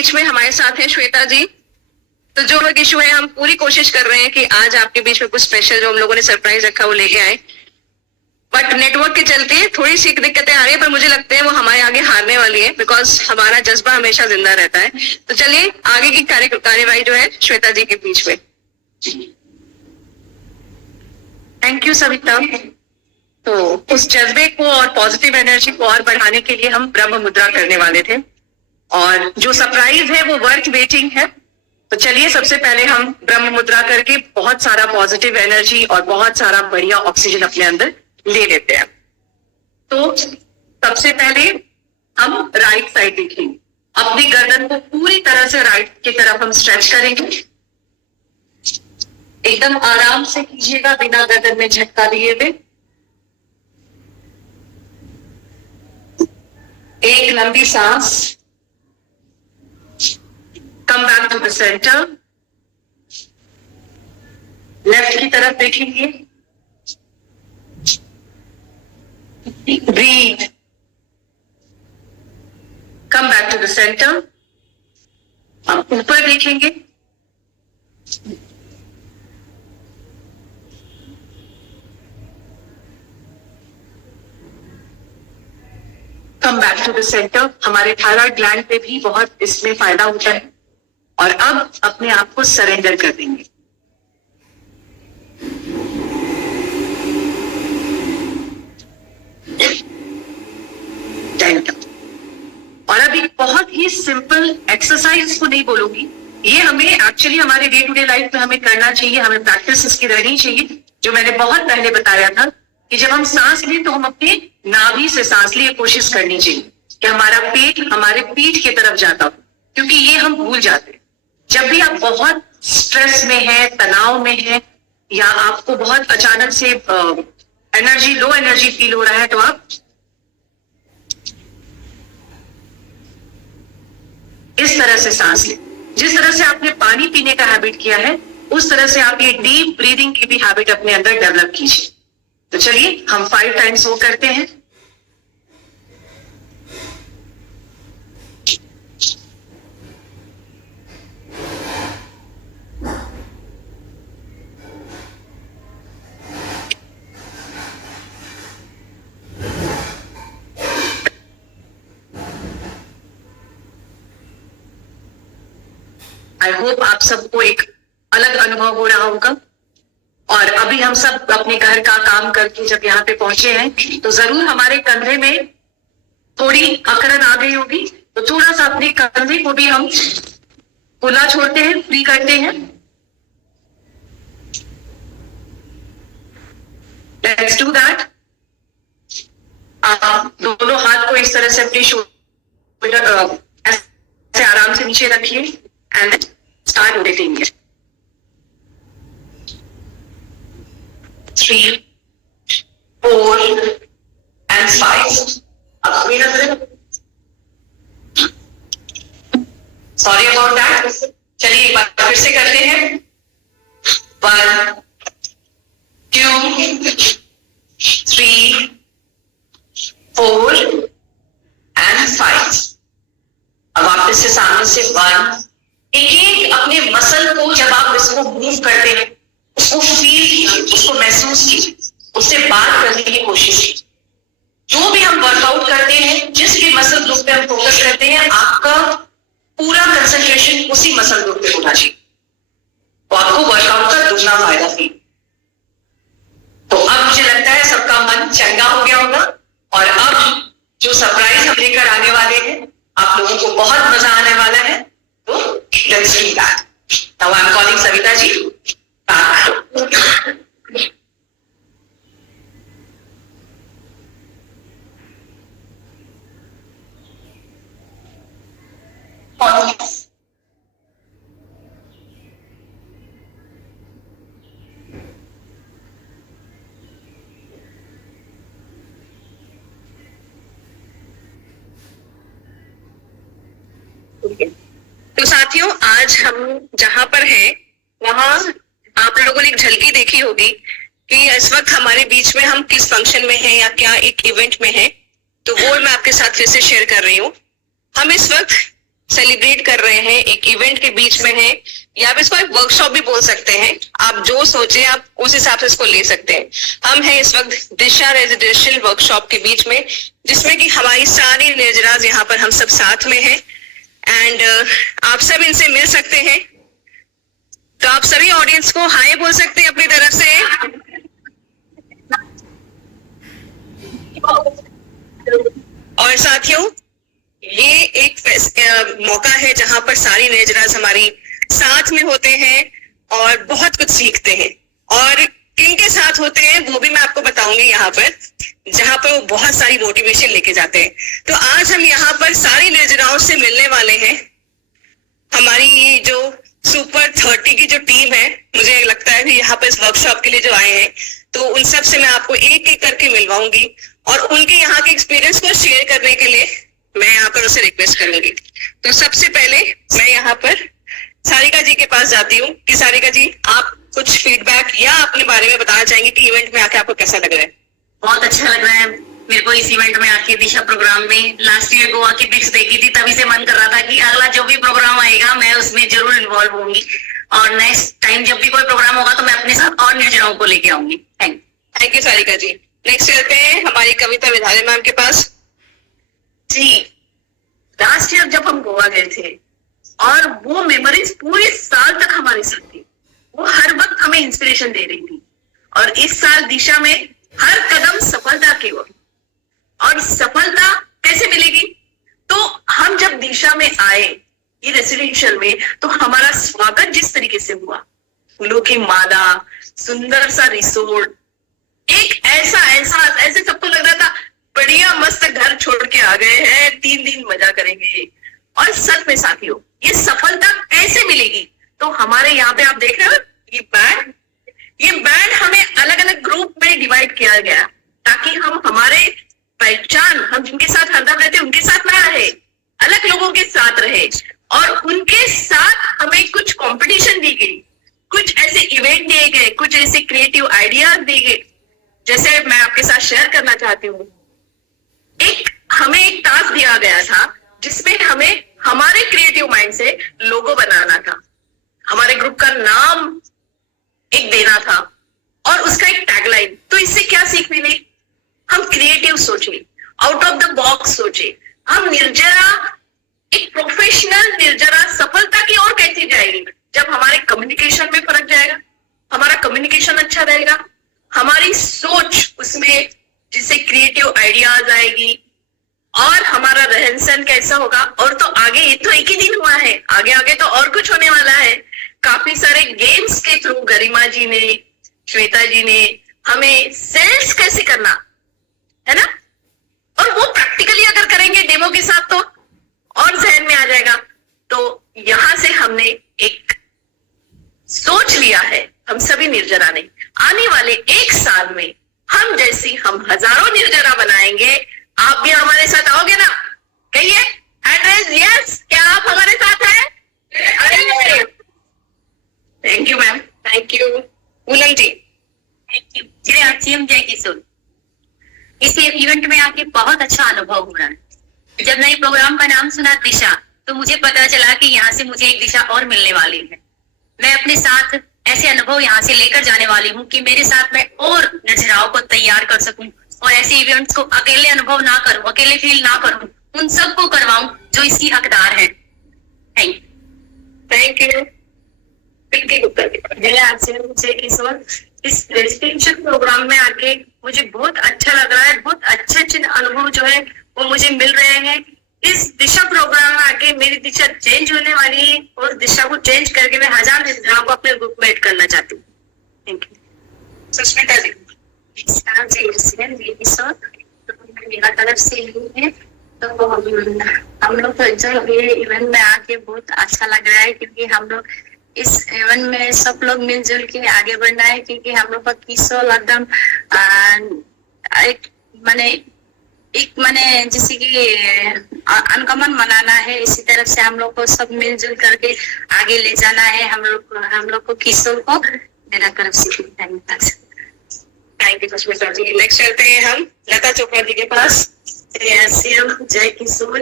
बीच में हमारे साथ है श्वेता जी। तो जो लोग इशू है, हम पूरी कोशिश कर रहे हैं कि आज आपके बीच में कुछ स्पेशल जो हम लोगों ने सरप्राइज रखा वो लेके आए, बट नेटवर्क के चलते थोड़ी सी दिक्कतें आ रही है, पर मुझे लगता है वो हमारे आगे हारने वाली है, बिकॉज हमारा जज्बा हमेशा जिंदा रहता है। तो चलिए आगे की कार्यवाही जो है श्वेता जी के बीच में। Thank you Savita. तो उस जज्बे को और पॉजिटिव एनर्जी को और बढ़ाने के लिए हम ब्रह्म मुद्रा करने वाले थे, और जो सरप्राइज है वो वर्थ वेटिंग है। तो चलिए सबसे पहले हम ब्रह्म मुद्रा करके बहुत सारा पॉजिटिव एनर्जी और बहुत सारा बढ़िया ऑक्सीजन अपने अंदर ले लेते हैं। तो सबसे पहले हम राइट साइड देखेंगे, अपनी गर्दन को पूरी तरह से राइट की तरफ हम स्ट्रेच करेंगे। एकदम आराम से कीजिएगा, बिना गर्दन में झटका दिए हुए। एक लंबी सांस। Come back to the centre. Left की तरफ देखेंगे। Breathe. Come back to the centre. अब ऊपर देखेंगे। Come back to the centre. हमारे थायराइड ग्लैंड पे भी बहुत इसमें फायदा होता है। और अब अपने आप को सरेंडर कर देंगे। और अब एक बहुत ही सिंपल एक्सरसाइज को नहीं बोलूंगी, ये हमें एक्चुअली हमारे डे टू डे लाइफ में हमें करना चाहिए, हमें प्रैक्टिस इसकी रहनी चाहिए। जो मैंने बहुत पहले बताया था कि जब हम सांस लें तो हम अपने नाभि से सांस लिए कोशिश करनी चाहिए कि हमारा पेट हमारे पीठ की तरफ जाता हो, क्योंकि ये हम भूल जाते हैं। जब भी आप बहुत स्ट्रेस में है, तनाव में है, या आपको बहुत अचानक से एनर्जी लो एनर्जी फील हो रहा है, तो आप इस तरह से सांस लें। जिस तरह से आपने पानी पीने का हैबिट किया है, उस तरह से आप ये डीप ब्रीदिंग की भी हैबिट अपने अंदर डेवलप कीजिए। तो चलिए हम 5 टाइम्स वो करते हैं। आई होप आप सबको एक अलग अनुभव हो रहा होगा। और अभी हम सब अपने घर का काम करके जब यहाँ पे पहुंचे हैं, तो जरूर हमारे कंधे में थोड़ी अकड़न आ गई होगी। तो थोड़ा सा अपने कंधे को भी हम खुला छोड़ते हैं, फ्री करते हैं। Let's do that. आप दोनों हाथ को इस तरह से अपनी शोल्डर ऐसे आराम से नीचे रखिए एंड स्टार्ट रोटेटिंग। 3, 4 and 5। अब सॉरी अबाउट दैट। चलिए एक बार फिर से करते हैं। 1, 2, 3, 4 and 5। अब आप इससे सामने से 1, एक अपने मसल को जब आप इसको मूव करते हैं, उसको फील कीजिए, उसको महसूस कीजिए, उससे बात करने की कोशिश कीजिए। जो भी हम वर्कआउट करते हैं, जिस भी मसल ग्रुप पे हम फोकस करते हैं, आपका पूरा कंसंट्रेशन उसी मसल ग्रुप पे होना चाहिए, तो आपको वर्कआउट का दुगना फायदा फील। तो अब मुझे लगता है सबका मन चंगा हो गया होगा, और अब जो सरप्राइज हम लेकर आने वाले हैं, आप लोगों को बहुत मजा आने वाला है। तो let's do that. Now I am calling Savita ji back. तो साथियों, आज हम जहां पर हैं वहां आप लोगों ने एक झलकी देखी होगी कि इस वक्त हमारे बीच में हम किस फंक्शन में हैं या क्या एक इवेंट में हैं। तो वो मैं आपके साथ फिर से शेयर कर रही हूँ। हम इस वक्त सेलिब्रेट कर रहे हैं, एक इवेंट के बीच में है, या आप इसको एक वर्कशॉप भी बोल सकते हैं। आप जो सोचे आप उस हिसाब से इसको ले सकते हैं। हम हैं इस वक्त दिशा रेजिडेंशियल वर्कशॉप के बीच में, जिसमें कि हमारी सारी निर्जराज यहाँ पर हम सब साथ में हैं, एंड आप सब इनसे मिल सकते हैं। तो आप सभी ऑडियंस को हाय बोल सकते हैं अपनी तरफ से। और साथियों, ये एक मौका है जहां पर सारी निर्जराज हमारी साथ में होते हैं और बहुत कुछ सीखते हैं। और किन के साथ होते हैं वो भी मैं आपको बताऊंगी यहाँ पर, जहां पर वो बहुत सारी मोटिवेशन लेके जाते हैं। तो आज हम यहाँ पर सारी निर्जराओं से मिलने वाले हैं। हमारी जो सुपर 30 की जो टीम है, मुझे लगता है कि यहाँ पर इस वर्कशॉप के लिए जो आए हैं, तो उन सब से मैं आपको एक एक करके मिलवाऊंगी और उनके यहाँ के एक्सपीरियंस को शेयर करने के लिए मैं यहाँ पर उसे रिक्वेस्ट करूंगी। तो सबसे पहले मैं यहाँ पर सारिका जी के पास जाती हूँ कि सारिका जी, आप कुछ फीडबैक या अपने बारे में बताना चाहेंगे कि इवेंट में आके आपको कैसा लग रहा है? बहुत अच्छा लग रहा है मेरे को इस इवेंट में आके, दिशा प्रोग्राम में। लास्ट ईयर गोवा की पिक्स देखी थी, तभी से मन कर रहा था कि अगला जो भी प्रोग्राम आएगा मैं उसमें जरूर इन्वॉल्व होंगी, और नेक्स्ट टाइम जब भी कोई प्रोग्राम होगा तो मैं अपने साथ और निर्जराओं को लेके आऊंगी। Thank you Sarika ji. Next चलते हैं हमारी कविता विधारे मैम के पास। जी, लास्ट ईयर जब हम गोवा गए थे और वो मेमोरीज पूरे साल तक हमारे साथ थी, वो हर वक्त हमें इंस्पिरेशन दे रही थी। और इस साल दिशा में हर कदम सफलता की ओर, और सफलता कैसे मिलेगी? तो हम जब दिशा में आए ये रेसिडेंशियल में, तो हमारा स्वागत जिस तरीके से हुआ, फूलों की माला, सुंदर सा रिसोर्ट, एक ऐसे सबको लग रहा था बढ़िया मस्त घर छोड़ के आ गए हैं, 3 दिन मजा करेंगे। और सच में साथियों, ये सफलता कैसे मिलेगी? तो हमारे यहाँ पे आप देख रहे हो ये बैंड हमें अलग अलग ग्रुप में डिवाइड किया गया, ताकि हम हमारे पहचान, हम जिनके साथ हरदम रहते उनके साथ ना रहे, अलग लोगों के साथ रहे। और उनके साथ हमें कुछ कंपटीशन दी गई, कुछ ऐसे इवेंट दिए गए, कुछ ऐसे क्रिएटिव आइडियाज दिए गए। जैसे मैं आपके साथ शेयर करना चाहती हूँ, हमें एक टास्क दिया गया था जिसमें हमें हमारे क्रिएटिव माइंड से लोगो बनाना था, हमारे ग्रुप का नाम एक देना था और उसका एक टैगलाइन। तो इससे क्या सीख मिली? हम क्रिएटिव सोचे, आउट ऑफ द बॉक्स सोचे। हम निर्जरा, एक प्रोफेशनल निर्जरा सफलता की ओर कैसे जाएगी? जब हमारे कम्युनिकेशन में फर्क जाएगा, हमारा कम्युनिकेशन अच्छा रहेगा, हमारी सोच उसमें जिससे क्रिएटिव आइडियाज आएगी, और हमारा रहन सहन कैसा होगा। और तो आगे, ये तो एक ही दिन हुआ है, आगे आगे तो और कुछ होने वाला है। काफी सारे गेम्स के थ्रू गरिमा जी ने, श्वेता जी ने हमें सेल्स कैसे करना है ना, और वो प्रैक्टिकली अगर करेंगे डेमो के साथ तो और जहन में आ जाएगा। तो यहां से हमने एक सोच लिया है, हम सभी निर्जरा ने, आने वाले 1 साल में हम जैसी हम हजारों निर्जरा बनाएंगे। आप भी हमारे साथ आओगे ना? कहिए एड्रेस। यस, क्या आप हमारे साथ हैं? Thank you ma'am. Thank you Poonam ji. Thank you. जय आरसीएम, जय किशोर। इस इवेंट में आके बहुत अच्छा अनुभव हो रहा है। जब मैंने प्रोग्राम का नाम सुना दिशा, तो मुझे पता चला कि यहाँ से मुझे एक दिशा और मिलने वाली है। मैं अपने साथ ऐसे अनुभव यहाँ से लेकर जाने वाली हूँ कि मेरे साथ मैं और निर्जराओं को तैयार कर सकूं, और ऐसे इवेंट्स को अकेले अनुभव ना करूं, अकेले फील ना करूं, उन सबको करवाऊं जो इसकी हकदार है। Thank you. जय आरसीएम, जय किशोर। इस रेजिडेंशियल प्रोग्राम में आके मुझे बहुत अच्छा लग रहा है, बहुत अच्छे अनुभव जो है वो मुझे मिल रहे हैं। इस दिशा प्रोग्राम में आके मेरी दिशा चेंज होने वाली है, और दिशा को चेंज करके मैं 1000 निर्जराओं को अपने ग्रुप में ऐड करना चाहती हूँ। Thank you. सुष्मिता जी। मेरा तरफ से यही है। तो हम लोग तो जो ये इवेंट में आके बहुत अच्छा लग रहा है, क्योंकि हम लोग इस इवेंट में सब लोग मिलजुल के आगे बढ़ना है। क्योंकि हम लोग का किशोर एकदम एक माने जैसे कि अनकमन मनाना है, इसी तरफ से हम लोग को सब मिलजुल करके आगे ले जाना है। हम लोग को किशोर को मेरा तरफ से thank you Sushmita ji. Next चलते हैं हम लता चोपड़ा जी के पास। जय किशोर।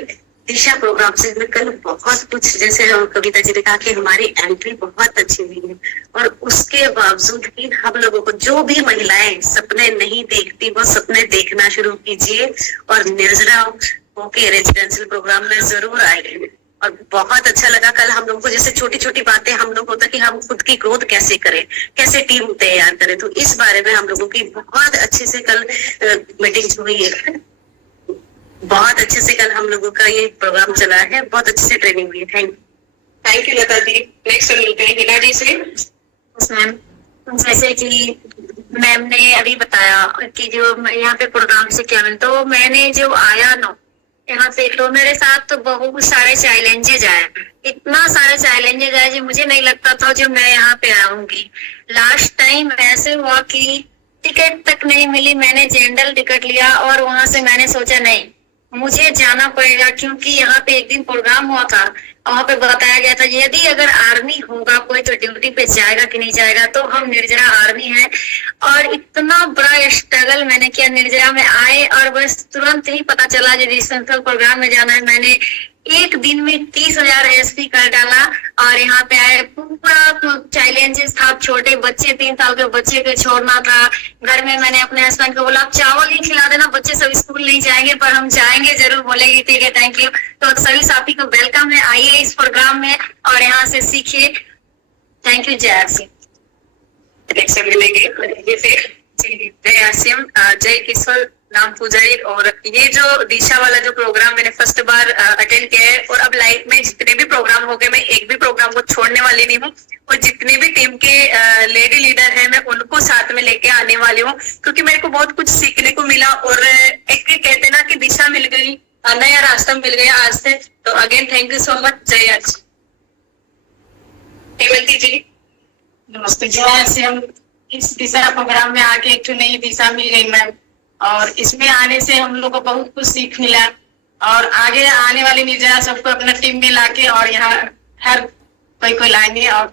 दिशा प्रोग्राम से हमें कल बहुत कुछ, जैसे कविता जी ने कहा कि हमारी एंट्री बहुत अच्छी हुई है, और उसके बावजूद भी हम लोगों को, जो भी महिलाएं सपने नहीं देखती वो सपने देखना शुरू कीजिए और निर्जरा होके रेजिडेंशियल प्रोग्राम में जरूर आएंगे। और बहुत अच्छा लगा कल हम लोगों को, जैसे छोटी छोटी बातें हम लोग होता कि हम खुद की ग्रोथ कैसे करें, कैसे टीम तैयार करें, तो इस बारे में हम लोगों की बहुत अच्छे से कल मीटिंग हुई है। बहुत अच्छे से कल हम लोगों का ये प्रोग्राम चला है, बहुत अच्छे से ट्रेनिंग हुई है। Thank you Lata ji. Next हम मिलते हैं हिना जी से। मैम, जैसे कि मैम ने अभी बताया कि जो यहाँ पे प्रोग्राम से क्या मिला, तो मैंने जो आया ना यहाँ पे, तो मेरे साथ तो बहुत सारे चैलेंजेज आए, इतना सारे चैलेंजेज आए जो मुझे नहीं लगता था जो मैं यहाँ पे आऊंगी। लास्ट टाइम ऐसे हुआ कि टिकट तक नहीं मिली, मैंने जनरल टिकट लिया और वहां से मैंने सोचा नहीं मुझे जाना पड़ेगा, क्योंकि यहाँ पे एक दिन प्रोग्राम हुआ था, वहां पे बताया गया था यदि अगर आर्मी होगा कोई तो ड्यूटी पे जाएगा कि नहीं जाएगा, तो हम निर्जरा आर्मी है। और इतना बड़ा स्ट्रगल मैंने किया, निर्जरा में आए और बस तुरंत ही पता चला रेजिडेंशियल प्रोग्राम में जाना है। मैंने एक दिन में 30,000 एसपी कर डाला और यहाँ पे आए। पूरा चैलेंजेस था, छोटे बच्चे 3 साल के बच्चे को छोड़ना था घर में। मैंने अपने हस्बैंड को बोला चावल ही खिला देना, बच्चे सब स्कूल नहीं जाएंगे पर हम जाएंगे जरूर। बोलेगी ठीक है थैंक यू। तो सभी साथी को वेलकम है, आइए इस प्रोग्राम में और यहाँ से सीखिए। Thank you. जय आसिम। नेक्स्ट मिलेंगे फिर जय आसिम, जय किशोर नाम पुजारी। और ये जो दिशा वाला जो प्रोग्राम मैंने फर्स्ट बार अटेंड किया है, और अब लाइफ में जितने भी प्रोग्राम हो गए मैं एक भी प्रोग्राम को छोड़ने वाली नहीं हूँ, और जितने भी टीम के लेडी लीडर हैं मैं उनको साथ में लेके आने वाली हूँ, क्योंकि मेरे को बहुत कुछ सीखने को मिला। और एक कहते ना कि दिशा मिल गई, नया रास्ता मिल गया आज से। तो again thank you so much. जय आज। हेमंती जी। नमस्ते। जैसे हम इस दिशा प्रोग्राम में आके एक नई दिशा मिल गई मैम, और इसमें आने से हम लोग को बहुत कुछ सीख मिला, और आगे आने वाली निर्जरा सबको अपना टीम में लाके और यहाँ हर कोई को लाएंगे और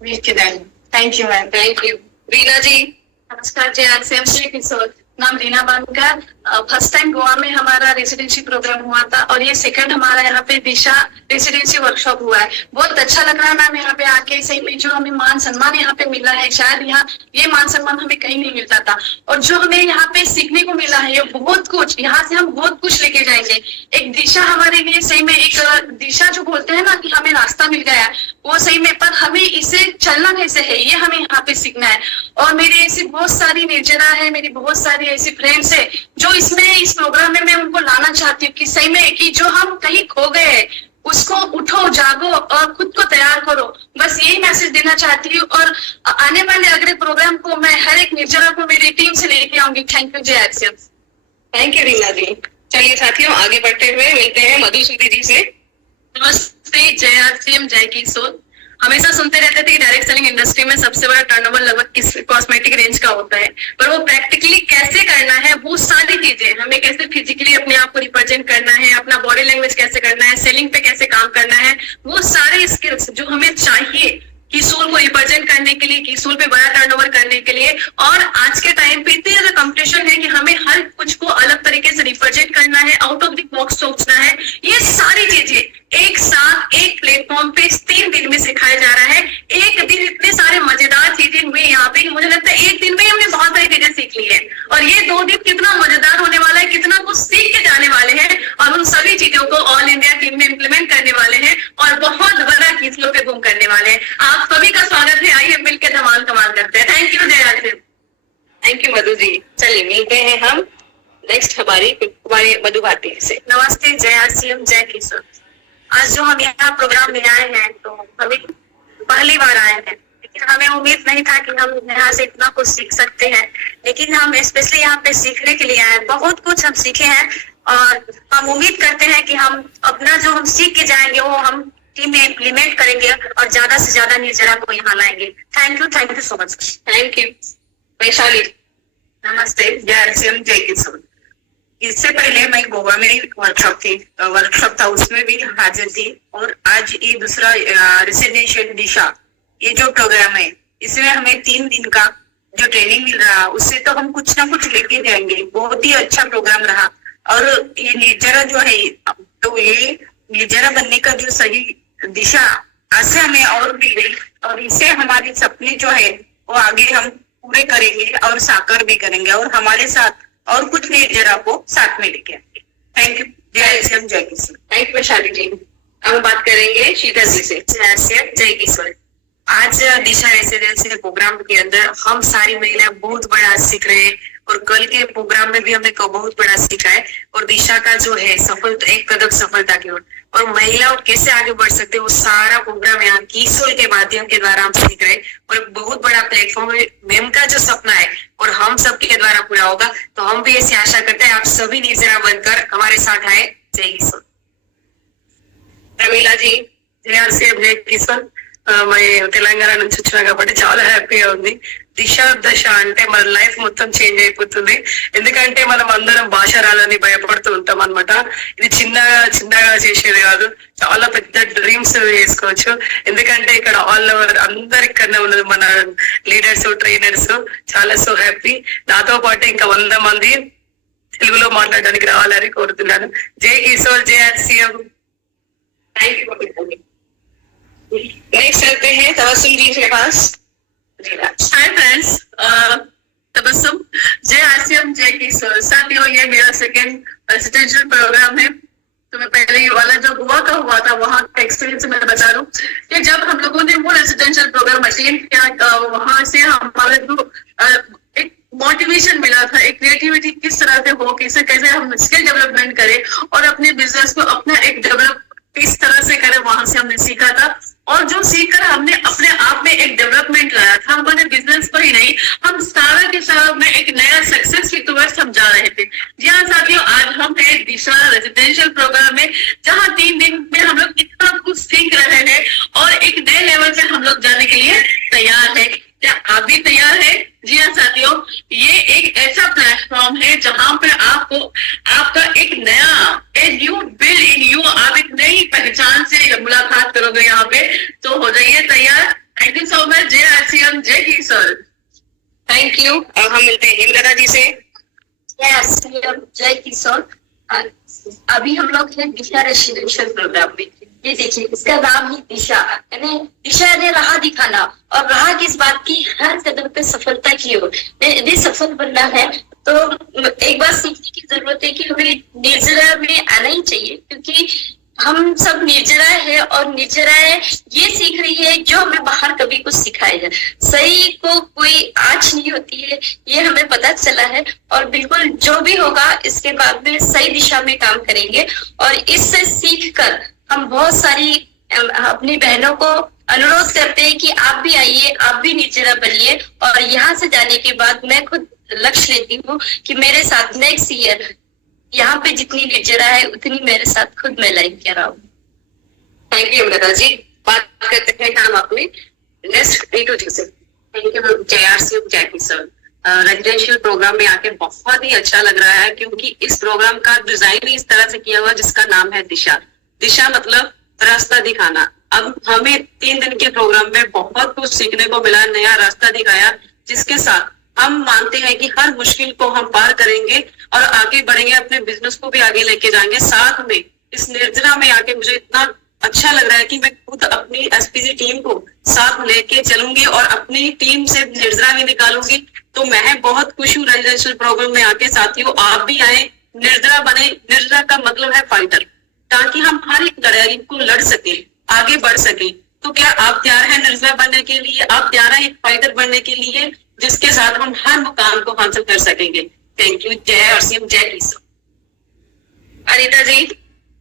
मिल के देंगे। Thank you ma'am. Thank you. Reena ji. नमस्कार। जय आसिम, जय किशोर। नाम रीना बानकर। फर्स्ट टाइम गोवा में हमारा रेसिडेंसी प्रोग्राम हुआ था, और ये सेकंड हमारा यहाँ पे दिशा रेसिडेंसी वर्कशॉप हुआ है। बहुत अच्छा लग रहा है मैम यहाँ पे आके। सही में जो हमें मान सम्मान यहाँ पे मिला है, शायद यहाँ ये मान सम्मान हमें कहीं नहीं मिलता था, और जो हमें यहाँ पे सीखने को मिला है ये बहुत कुछ, यहाँ से हम बहुत कुछ लेके जाएंगे। एक दिशा हमारे लिए सही में, एक दिशा जो बोलते हैं ना कि हमें रास्ता मिल गया, वो सही में, पर हमें इसे चलना कैसे है ये हमें यहाँ पे सीखना है। और मेरी ऐसी बहुत सारी निर्जरा है, मेरी बहुत सारी ऐसी फ्रेंड्स है जो इस प्रोग्राम में मैं उनको लाना चाहती हूँ कि सही में कि जो हम कहीं खो गए हैं उसको उठो, जागो और खुद को तैयार करो। बस यही मैसेज देना चाहती हूँ, और आने वाले अगले प्रोग्राम को मैं हर एक निर्जरा को मेरी टीम से लेके आऊंगी। Thank you. जय आसिम। थैंक यू रीना जी। चलिए साथियों आगे बढ़ते हुए मिलते हैं मधुसूदन जी से। नमस्ते। जय आसिम, जय किशोर। हमेशा सुनते रहते थे कि डायरेक्ट सेलिंग इंडस्ट्री में सबसे बड़ा टर्नओवर लगभग किस कॉस्मेटिक रेंज का होता है, पर वो प्रैक्टिकली कैसे करना है, वो सारी चीजें हमें कैसे फिजिकली अपने आप को रिप्रेजेंट करना है, अपना बॉडी लैंग्वेज कैसे करना है, सेलिंग पे कैसे काम करना है, वो सारे स्किल्स जो हमें चाहिए किशोर को रिप्रेजेंट करने के लिए, किशोर पे बड़ा टर्नओवर करने के लिए। और आज के टाइम पे इतनी ज्यादा कंपटीशन है कि हमें हर कुछ को अलग तरीके से रिप्रेजेंट करना है, आउट ऑफ द बॉक्स सोचना है। ये सारी चीजें एक साथ एक प्लेटफॉर्म पे 3 दिन में सिखाया जा रहा है। एक दिन इतने सारे मजेदार चीजें हुए यहाँ पे, मुझे लगता है एक दिन में हमने बहुत सारी चीजें सीख ली है, और ये 2 दिन कितना मजेदार होने वाला है, कितना कुछ सीख के जाने वाले हैं, और उन सभी चीजों को ऑल इंडिया टीम में इम्प्लीमेंट करने वाले हैं, और बहुत बड़ा किस्मों पे घूम करने वाले हैं। आप सभी का स्वागत है, आइए मिलकर धमाल कमाल करते हैं। Thank you. जय आसिम। Thank you Madhu ji. चलिए मिलते हैं हम नेक्स्ट हमारे मधु भारती से। नमस्ते। जय आसिम, जय किशोर। आज जो हम यहाँ प्रोग्राम में आए हैं, तो हमें पहली बार आए हैं, लेकिन हमें उम्मीद नहीं था कि हम यहाँ से इतना कुछ सीख सकते हैं, लेकिन हम स्पेशली यहाँ पे सीखने के लिए आए। बहुत कुछ हम सीखे हैं, और हम उम्मीद करते हैं कि हम अपना जो हम सीख के जाएंगे वो हम टीम में इम्प्लीमेंट करेंगे, और ज्यादा से ज्यादा निर्जरा को यहाँ लाएंगे। Thank you so much. Thank you. Vaishali. नमस्ते। जय आसिम, जय किशोर। इससे पहले मैं गोवा में वर्कशॉप था, उसमें भी हाजिर थी, और आज ये दूसरा रेसिडेंशियल दिशा ये जो प्रोग्राम है, इसमें हमें 3 दिन का जो ट्रेनिंग मिल रहा, उससे तो हम कुछ ना कुछ लेके जाएंगे। बहुत ही अच्छा प्रोग्राम रहा, और ये निर्जरा जो है तो ये निर्जरा बनने का जो सही दिशा आज से हमें और मिल गई, और इससे हमारे सपने जो है वो आगे हम पूरे करेंगे और साकार भी करेंगे, और हमारे साथ और कुछ निर्जरा को साथ में लेके आएंगे। Thank you. जय श्याम जय किशोर। थैंक यू वैशाली जी। अब हम बात करेंगे शीतल जी से। जय श्याम जय किशोर। आज दिशा रेसिडेंशियल प्रोग्राम के अंदर हम सारी महिलाएं बहुत बड़ा सीख रहे हैं, और कल के प्रोग्राम में भी हमने बहुत बड़ा सीखा है, और दिशा का जो है सफल एक कदम सफलता की ओर, और महिलाओं कैसे आगे बढ़ सकते हैं वो सारा प्रोग्राम यहाँ किशोर के माध्यम के द्वारा हम सीख रहे हैं, और एक बहुत बड़ा प्लेटफॉर्म है। मैम का जो सपना है और हम सबके द्वारा पूरा होगा, तो हम भी ऐसी आशा करते हैं आप सभी निर्जरा बनकर हमारे साथ आए। जय किशोर। ప్రమీల जी। జయ శ్యామ్ జయ కిశోర్। మరి తెలంగాణ నుంచి వచ్చినా కాబట్టి చాలా హ్యాపీగా ఉంది. దిశ దశ అంటే మన లైఫ్ మొత్తం చేంజ్ అయిపోతుంది. ఎందుకంటే మనం అందరం భాష రాదని భయపడుతూ ఉంటాం అన్నమాట. ఇది చిన్నగా చేసేది కాదు, చాలా పెద్ద డ్రీమ్స్ చేసుకోవచ్చు. ఎందుకంటే ఇక్కడ ఆల్ ఓవర్ అందరికన్నా ఉన్నది మన లీడర్స్ ట్రైనర్స్. చాలా సో హ్యాపీ. నాతో పాటు ఇంకా 100 మంది తెలుగులో మాట్లాడడానికి రావాలని కోరుతున్నాను. జై కిశోర్ జై ఆర్సీఎం। Thank you. नेक्स्ट चलते हैं तबस्सुम जी के पास। Hi friends, Tabassum. जय आरसीएम जय किशोर। साथियों, ये मेरा सेकेंड रेसिडेंशियल प्रोग्राम है। तो मैं पहले ये वाला जो हुआ था वहाँ का एक्सपीरियंस मैं बता दूं कि जब हम लोगों ने वो रेसिडेंशियल प्रोग्राम अटेंड किया, वहां से हमारे जो एक मोटिवेशन मिला था, एक क्रिएटिविटी किस तरह से हो, कैसे हम स्किल डेवलपमेंट करें और अपने बिजनेस को अपना एक डेवलप किस तरह से करें, वहां से हमने सीखा था। और जो सीखकर हमने अपने आप में एक डेवलपमेंट लाया था, हमारे बिजनेस पर ही नहीं, हम सारा के सारा में एक नया सक्सेस की टुवर्ड्स हम जा रहे थे। जी हाँ साथियों, आज हम हैं दिशा रेजिडेंशियल प्रोग्राम में, जहाँ 3 दिन में हम लोग इतना कुछ सीख रहे हैं और एक नए लेवल पे हम लोग जाने के लिए तैयार है। क्या आप भी तैयार है? जी हाँ साथियों, ये एक ऐसा प्लेटफॉर्म है जहाँ पे आपको आपका एक नया न्यू बिल्ड इन यू, आप एक नई पहचान से मुलाकात करोगे यहाँ पे। तो हो जाइए तैयार। Thank you so much. जय आरसीएम जय किशोर। Thank you. अब हम मिलते हैं हिमलता जी से। जय आरसीएम जय किशोर। अभी हम लोग हैं दिशा रेसिडेंशियल प्रोग्राम में। ये देखिए, इसका नाम ही दिशा, यानी दिशा ने राह दिखाना, और राह किस बात की, हर कदम पे सफलता की ओर। यदि सफल बनना है तो एक बात सीखने की जरूरत है कि हमें निर्जरा में आना ही चाहिए, क्योंकि हम सब निर्जरा है, और निर्जराएं ये सीख रही है जो हमें बाहर कभी कुछ सिखाया है। सही को कोई आँच नहीं होती है, ये हमें पता चला है, और बिल्कुल जो भी होगा इसके बाद में सही दिशा में काम करेंगे। और इससे सीख कर हम बहुत सारी अपनी बहनों को अनुरोध करते हैं कि आप भी आइए, आप भी निर्जरा बनिए। और यहाँ से जाने के बाद मैं खुद लक्ष्य लेती हूँ कि मेरे साथ नेक्स्ट ईयर यहाँ पे जितनी निर्जरा है उतनी मेरे साथ खुद मैं लाइन कराऊं। थैंक यू हिमलता जी। बात करते हैं हम अपने नेक्स्ट नीतू जी से। Thank you. जय आरसीएम जय किशोर। रेजिडेंशियल प्रोग्राम में आके बहुत ही अच्छा लग रहा है, क्योंकि इस प्रोग्राम का डिजाइन ही इस तरह से किया हुआ जिसका नाम है दिशा। दिशा मतलब रास्ता दिखाना। अब हमें 3 दिन के प्रोग्राम में बहुत कुछ सीखने को मिला, नया रास्ता दिखाया, जिसके साथ हम मानते हैं कि हर मुश्किल को हम पार करेंगे और आगे बढ़ेंगे, अपने बिजनेस को भी आगे लेके जाएंगे। साथ में इस निर्जरा में आके मुझे इतना अच्छा लग रहा है कि मैं खुद अपनी एसपीजी टीम को साथ लेके चलूंगी और अपनी टीम से निर्जरा भी निकालूंगी। तो मैं बहुत खुश हूँ रेजिडेंशियल प्रोग्राम में आके। साथियों, आप भी आए, निर्जरा बने। निर्जरा का मतलब है फाइटर, ताकि हम हर एक लड़ाई को लड़ सके, आगे बढ़ सके। तो क्या आप तैयार हैं निर्जरा बनने के लिए? आप तैयार हैं एक फाइटर बनने के लिए, जिसके साथ हम हर मुकाम को हासिल कर सकेंगे? Thank you. जय आरसीएम जय किशोर। अनीता जी।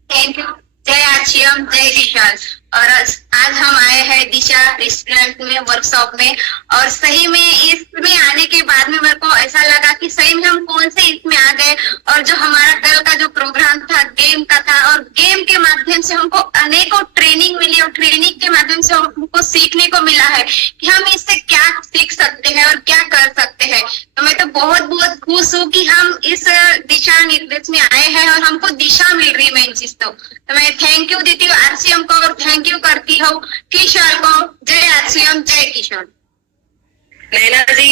Thank you. जय आरसीएम जय किशोर। और आज हम आए हैं दिशा रेस्टोरेंट में, वर्कशॉप में, और सही में इसमें आने के बाद में मेरे को ऐसा लगा कि सही में हम कौन से इसमें आ गए। और जो हमारा कल का जो प्रोग्राम था गेम का था, और गेम के माध्यम से हमको अनेकों ट्रेनिंग मिली, और ट्रेनिंग के माध्यम से हमको सीखने को मिला है कि हम इससे क्या सीख सकते हैं और क्या कर सकते हैं। तो मैं तो बहुत बहुत खुश हूँ कि हम इस दिशा निर्देश में आए हैं और हमको दिशा मिल रही है मेन चीज। तो मैं थैंक यू देती हूँ आरसीएम को, और थैंक यू करती हूँ किशोर को। जय आरसीएम जय किशोर। नैना जी।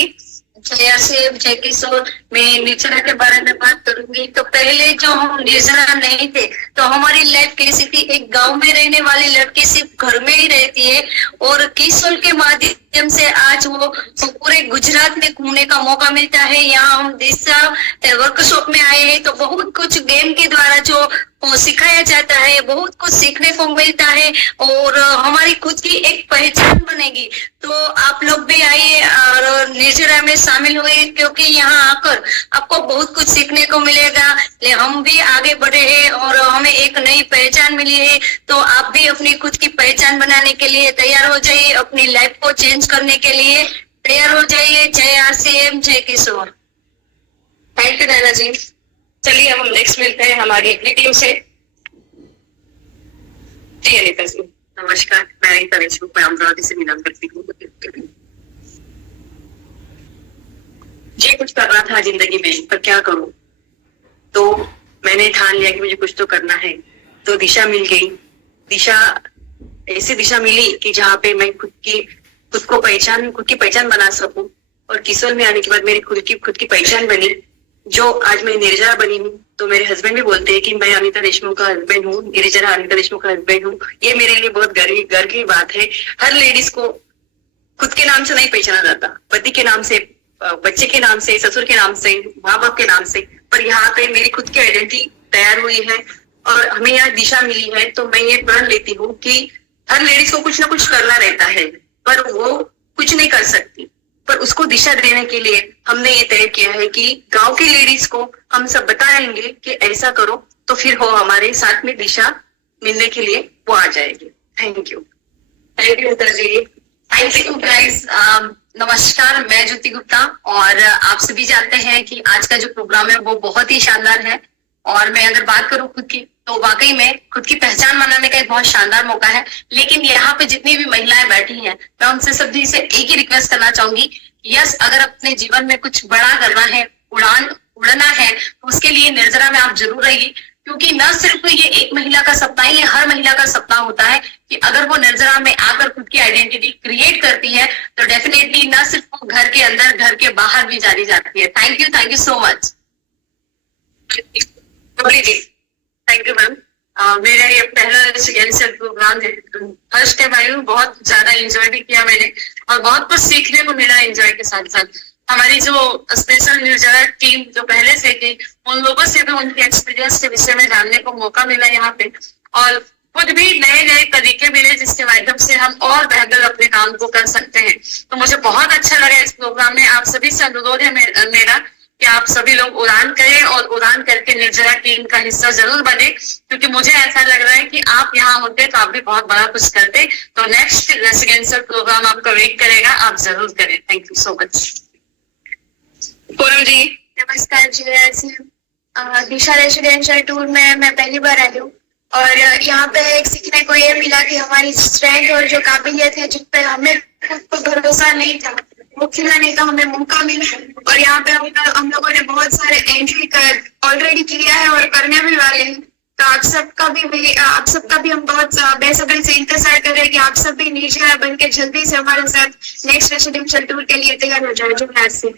JRCM जय किशोर, मैं निर्जरा के बारे में बात करूंगी। तो पहले जो हम निर्जरा नहीं थे तो हमारी लाइफ कैसी थी, एक गांव में रहने वाली लड़की सिर्फ घर में ही रहती है और किशोर के माध्यम से आज वो पूरे गुजरात में घूमने का मौका मिलता है। यहाँ हम दिशा वर्कशॉप में आए हैं तो बहुत कुछ गेम के द्वारा जो सिखाया जाता है, बहुत कुछ सीखने को मिलता है और हमारी खुद की एक पहचान बनेगी। तो आप लोग भी आइए और निर्जरा में शामिल हुए, क्योंकि यहाँ आकर आपको बहुत कुछ सीखने को मिलेगा। हम भी आगे बढ़े हैं और हमें एक नई पहचान मिली है, तो आप भी अपनी खुद की पहचान बनाने के लिए तैयार हो जाइए, अपनी लाइफ को चेंज करने के लिए तैयार हो जाइए। जय RCM जय किशोर। थैंक यू नैना जी। चलिए अब हम नेक्स्ट मिलते हैं हमारी अगली टीम से। जी अनीता जी। नमस्कार, मैं अनीता देशमुख, मैं अमरावती से बिलोंग करती हूँ। ये कुछ करना था जिंदगी में, पर क्या करूं? तो मैंने ठान लिया कि मुझे कुछ तो करना है, तो दिशा मिल गई। दिशा ऐसी दिशा मिली कि जहाँ पे मैं खुद की पहचान बना सकूं। और किशोर में आने के बाद मेरी खुद की पहचान बनी, जो आज मैं निर्जरा बनी हूँ। तो मेरे हस्बैंड भी बोलते हैं कि मैं अनीता देशमुख का हस्बैंड हूँ, निर्जरा अनीता देशमुख का हस्बैंड हूँ। ये मेरे लिए बहुत गर्व की बात है। हर लेडीज को खुद के नाम से नहीं पहचाना जाता, पति के नाम से, बच्चे के नाम से, ससुर के नाम से, माँ बाप के नाम से, पर यहाँ पे मेरी खुद की आइडेंटिटी तैयार हुई है और हमें यहाँ दिशा मिली है। तो मैं ये प्रण लेती हूँ कि हर लेडीज को कुछ ना कुछ करना रहता है, पर वो कुछ नहीं कर सकती, पर उसको दिशा देने के लिए हमने ये तय किया है कि गांव की लेडीज को हम सब बताएंगे कि ऐसा करो, तो फिर वो हमारे साथ में दिशा मिलने के लिए वो आ जाएगी। थैंक यू जी। Thank you guys. नमस्कार, मैं ज्योति गुप्ता और आप सभी जानते हैं कि आज का जो प्रोग्राम है वो बहुत ही शानदार है। और मैं अगर बात करूं खुद की, तो वाकई में खुद की पहचान बनाने का एक बहुत शानदार मौका है। लेकिन यहाँ पे जितनी भी महिलाएं बैठी हैं, मैं उनसे सभी से एक ही रिक्वेस्ट करना चाहूंगी, यस, अगर अपने जीवन में कुछ बड़ा करना है, उड़ना है, तो उसके लिए निर्जरा में आप जरूर रहिए। क्योंकि न सिर्फ ये एक महिला का सपना है, ये हर महिला का सपना होता है कि अगर वो निर्जरा में आकर खुद की आइडेंटिटी क्रिएट करती है तो डेफिनेटली न सिर्फ वो घर के अंदर, घर के बाहर भी जानी जाती है। Thank you so much. जी थैंक यू मैम। मेरा ये पहला रेसिडेंशियल प्रोग्राम है, फर्स्ट टाइम आई हूँ, बहुत ज्यादा एंजॉय भी किया मैंने और बहुत कुछ सीखने को मिला एंजॉय के साथ साथ। हमारी जो स्पेशल निर्जरा टीम जो पहले से थी, उन लोगों से भी उनके एक्सपीरियंस के विषय में जानने को मौका मिला यहाँ पे, और खुद भी नए तरीके मिले जिसके माध्यम से हम और बेहतर अपने काम को कर सकते हैं। तो मुझे बहुत अच्छा लगा इस प्रोग्राम में। आप सभी से अनुरोध है मेरा कि आप सभी लोग उड़ान करें और उड़ान करके निर्जरा टीम का हिस्सा जरूर बने, क्योंकि मुझे ऐसा लग रहा है कि आप यहाँ होते तो आप भी बहुत बड़ा कुछ करते। तो नेक्स्ट रेसिडेंशियल प्रोग्राम आपका वेट करेगा, आप जरूर करें। Thank you so much. Poonam ji. नमस्कार जी। दिशा रेसिडेंशियल टूर में मैं पहली बार आई हूँ और यहाँ पे एक सीखने को ये मिला कि हमारी स्ट्रेंथ और जो काबिलियत है, जिस पे हमें खुद को भरोसा नहीं था, वो खिलाने का हमें मौका मिला। और यहाँ पे हम लोगों ने बहुत सारे एंट्री ऑलरेडी किया है और करने भी वाले हैं। तो आप सबका भी हम बहुत बेसब्री से इंतजार कर रहे हैं कि आप सब भी निर्जरा बन के जल्दी से हमारे साथ नेक्स्ट रेसिडेंशियल टूर के लिए तैयार हो जाए। जो से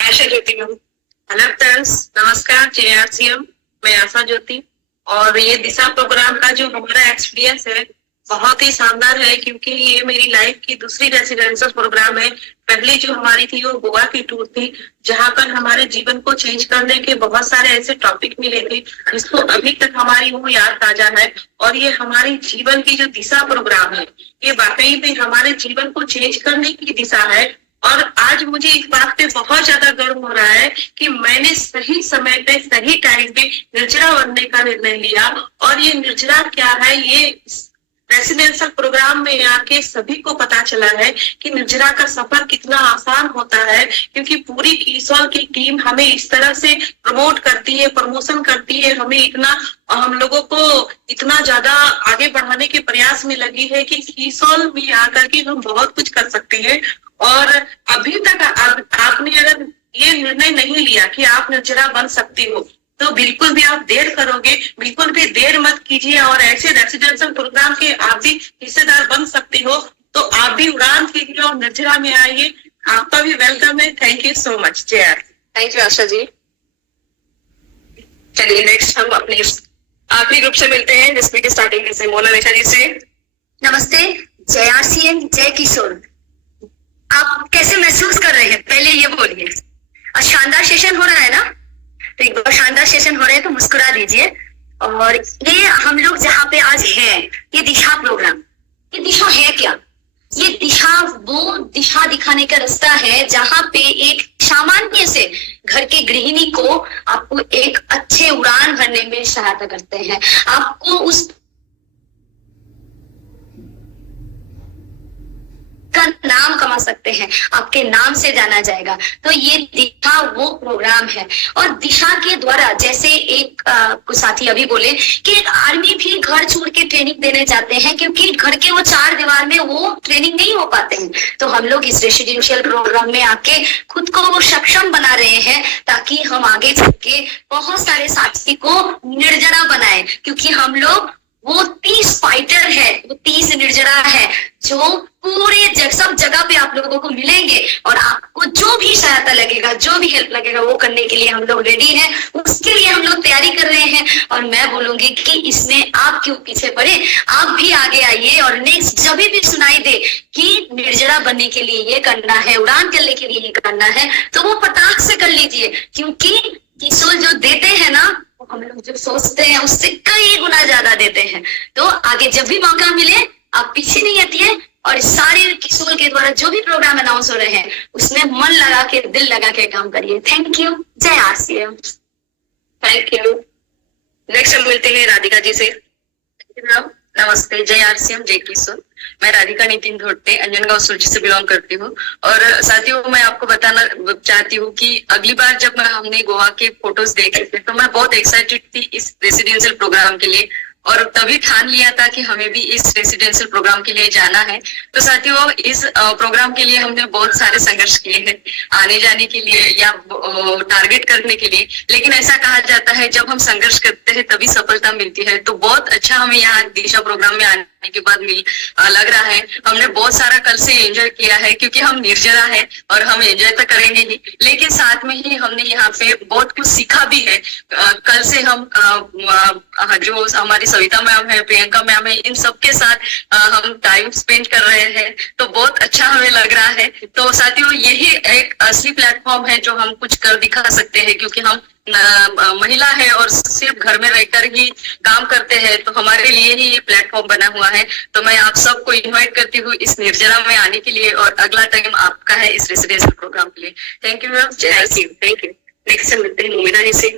आशा ज्योति मैम। हेलो फ्रेंड्स, नमस्कार। JRCM, मैं आशा ज्योति। और ये दिशा प्रोग्राम का जो हमारा एक्सपीरियंस है बहुत ही शानदार है, क्योंकि ये मेरी लाइफ की दूसरी रेसिडेंशियल प्रोग्राम है। पहले जो हमारी थी वो गोवा की टूर थी, जहां पर हमारे जीवन को चेंज करने के बहुत सारे ऐसे टॉपिक मिले थे जिसको अभी तक हमारी वो याद ताजा है। और ये हमारी जीवन की जो दिशा प्रोग्राम है, ये वाकई में हमारे जीवन को चेंज करने की दिशा है। और आज मुझे इस बात पे बहुत ज्यादा गर्व हो रहा है कि मैंने सही समय पे, सही टाइम पे निर्जरा बनने का निर्णय लिया। और ये निर्जरा क्या है, ये रेसिडेंशियल प्रोग्राम में आके सभी को पता चला है कि निर्जरा का सफर कितना आसान होता है, क्योंकि पूरी किशोर की टीम हमें इस तरह से प्रमोट करती है, प्रमोशन करती है, हम लोगों को इतना ज्यादा आगे बढ़ाने के प्रयास में लगी है कि किशोर में आकर के हम बहुत कुछ कर सकते हैं। और अभी तक आपने अगर ये निर्णय नहीं लिया कि आप निर्जरा बन सकती हो, तो बिल्कुल भी आप देर करोगे, बिल्कुल भी देर मत कीजिए। और ऐसे रेसिडेंशियल प्रोग्राम के आप भी हिस्सेदार बन सकते हो, तो आप भी उड़ान कीजिए और निर्जरा में आइए। आपका भी वेलकम है। Thank you so much. जय थैंक यू आशा जी। चलिए नेक्स्ट हम अपने आखिरी ग्रुप से मिलते हैं जिसमें कि स्टार्टिंग से मोनालिसा जी से। नमस्ते, जय आरसीएम, जय किशोर। आप कैसे महसूस कर रहे हैं, पहले ये बोलिए। और शानदार सेशन हो रहा है ना, तो एक बार शानदार सेशन हो रहा है तो मुस्कुरा दीजिए। और ये हम लोग जहाँ पे आज हैं, ये दिशा प्रोग्राम, ये दिशा है क्या? ये दिशा वो दिशा दिखाने का रास्ता है जहाँ पे एक सामान्य से घर के गृहिणी को आपको एक अच्छे उड़ान भरने में सहायता करते हैं। आपको उस का नाम कमा सकते हैं, आपके नाम से जाना जाएगा। तो ये दिशा वो प्रोग्राम है। और दिशा के द्वारा, जैसे एक साथी अभी बोले कि आर्मी भी घर छोड़ के ट्रेनिंग देने जाते हैं क्योंकि घर के वो चार दीवार में वो ट्रेनिंग नहीं हो पाते हैं। तो हम लोग इस रेसिडेंशियल प्रोग्राम में आके खुद को वो सक्षम बना रहे हैं ताकि हम आगे चल के बहुत सारे साथी को निर्जरा बनाए, क्योंकि हम लोग वो 30 फाइटर है, वो 30 निर्जरा है जो पूरे सब जगह पे आप लोगों को मिलेंगे। और आपको जो भी सहायता लगेगा, जो भी हेल्प लगेगा, वो करने के लिए हम लोग रेडी हैं। उसके लिए हम लोग तैयारी कर रहे हैं। और मैं बोलूंगी कि इसमें आप क्यों पीछे पड़े, आप भी आगे आइए। और नेक्स्ट जब भी सुनाई दे कि निर्जरा बनने के लिए ये करना है, उड़ान करने के लिए ये करना है, तो वो पटाख से कर लीजिए, क्योंकि किशोर जो देते हैं ना, वो हम लोग जो सोचते हैं उससे कई गुना ज्यादा देते हैं। तो आगे जब भी मौका मिले आप पीछे नहीं हटिए। और सारे किशोर के द्वारा जो भी प्रोग्राम अनाउंस हो रहे हैं उसमें मन लगा के, दिल लगा के काम करिए। Thank you. जय आरसीएम। Thank you. नेक्स्ट हम मिलते हैं राधिका जी से। नमस्ते, जय आरसीएम, जय किशोर। मैं राधिका नितिन धोटे अंजनगांव सुरजी से बिलोंग करती हूँ। और साथियों, मैं आपको बताना चाहती हूँ कि अगली बार जब हमने गोवा के फोटोज देखे थे तो मैं बहुत एक्साइटेड थी इस रेसिडेंशियल प्रोग्राम के लिए, और तभी ठान लिया था कि हमें भी इस रेसिडेंशियल प्रोग्राम के लिए जाना है। तो साथियों, इस प्रोग्राम के लिए हमने बहुत सारे संघर्ष किए हैं, आने जाने के लिए या टारगेट करने के लिए। लेकिन ऐसा कहा जाता है जब हम संघर्ष करते हैं तभी सफलता मिलती है। तो बहुत अच्छा हमें यहाँ दिशा प्रोग्राम में आने के बाद लग रहा है। हमने बहुत सारा कल से एंजॉय किया है, क्योंकि हम निर्जरा है और हम एंजॉय तो करेंगे ही, लेकिन साथ में ही हमने यहाँ पे बहुत कुछ सीखा भी है। कल से हम जो हमारी सविता मैम है, प्रियंका मैम है, इन सबके साथ हम टाइम स्पेंड कर रहे हैं। तो बहुत अच्छा हमें लग रहा है। तो साथियों, यही एक असली प्लेटफॉर्म है जो हम कुछ कर दिखा सकते हैं, क्योंकि हम महिला है और सिर्फ घर में रहकर ही काम करते हैं। तो हमारे लिए ही ये प्लेटफॉर्म बना हुआ है। तो मैं आप सबको इनवाइट करती हूँ इस निर्जरा में आने के लिए, और अगला टाइम आपका है इस रेसिडेंशियल प्रोग्राम के लिए। Thank you ma'am. Thank you. Next हम मिलते हैं मोमिना जी से।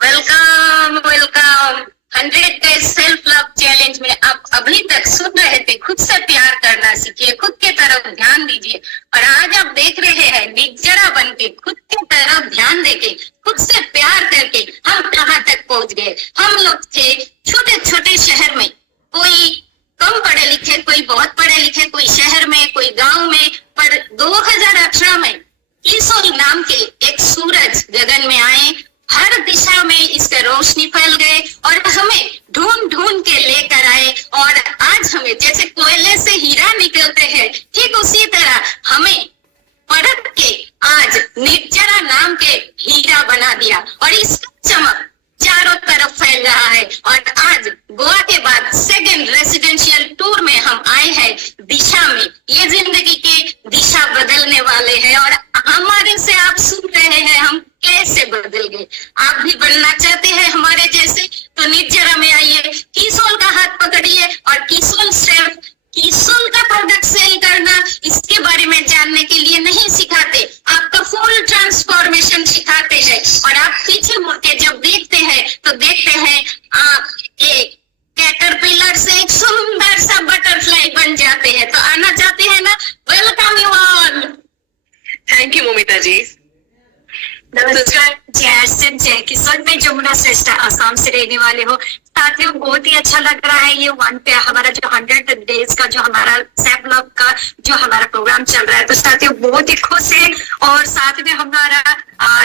Welcome welcome. 100 days self love challenge में आप अभी तक सुन रहे थे, खुद से प्यार करना सीखिए, खुद के तरफ ध्यान दीजिए। और आज आप देख रहे हैं निर्जरा बन के, खुद के तरफ ध्यान देके, खुद से प्यार करके हम कहाँ तक पहुंच गए। हम लोग थे छोटे छोटे शहर में, कोई कम पढ़े लिखे, कोई बहुत पढ़े लिखे, कोई शहर में, कोई गांव में। पर 2018 में किशोर नाम के एक सूरज गगन में आए, हर दिशा में इसका रोशनी फैल गए और हमें ढूंढ ढूंढ के लेकर आए। और आज हमें जैसे कोयले से हीरा निकलते हैं, ठीक उसी तरह हमें परख के आज निर्जरा नाम के हीरा बना दिया। और इसका चमक चारों तरफ फैल रहा है। और आज गोवा के बाद सेकंड रेसिडेंशियल टूर में हम आए हैं दिशा में। ये जिंदगी के दिशा बदलने वाले हैं और हमारे से आप सुन रहे हैं हम कैसे बदल गए। आप भी बनना चाहते हैं हमारे जैसे, तो निर्जरा में आइए, किशोर का हाथ पकड़िए और किशोर सिर्फ किशोर का प्रोडक्ट सेल करना, इसके बारे में जानने के लिए नहीं सिखाते, आपका फुल ट्रांसफॉर्मेशन सिखाते हैं। और आप पीछे मुड़ के जब देखते हैं तो देखते हैं आप एक कैटरपिलर से एक सुंदर सा बटरफ्लाई बन जाते हैं। तो आना चाहते हैं ना? Welcome you all. Thank you Moumita ji. नमस्कार, जय जय किशोर। मैं जमुना श्रेष्ठ आसाम से रहने वाले हो। साथियों, बहुत ही अच्छा लग रहा है ये वन पे हमारा जो 100 डेज का जो हमारा सेल्फ लव का जो हमारा प्रोग्राम चल रहा है। तो साथियों, बहुत ही खुश है। और साथ में हमारा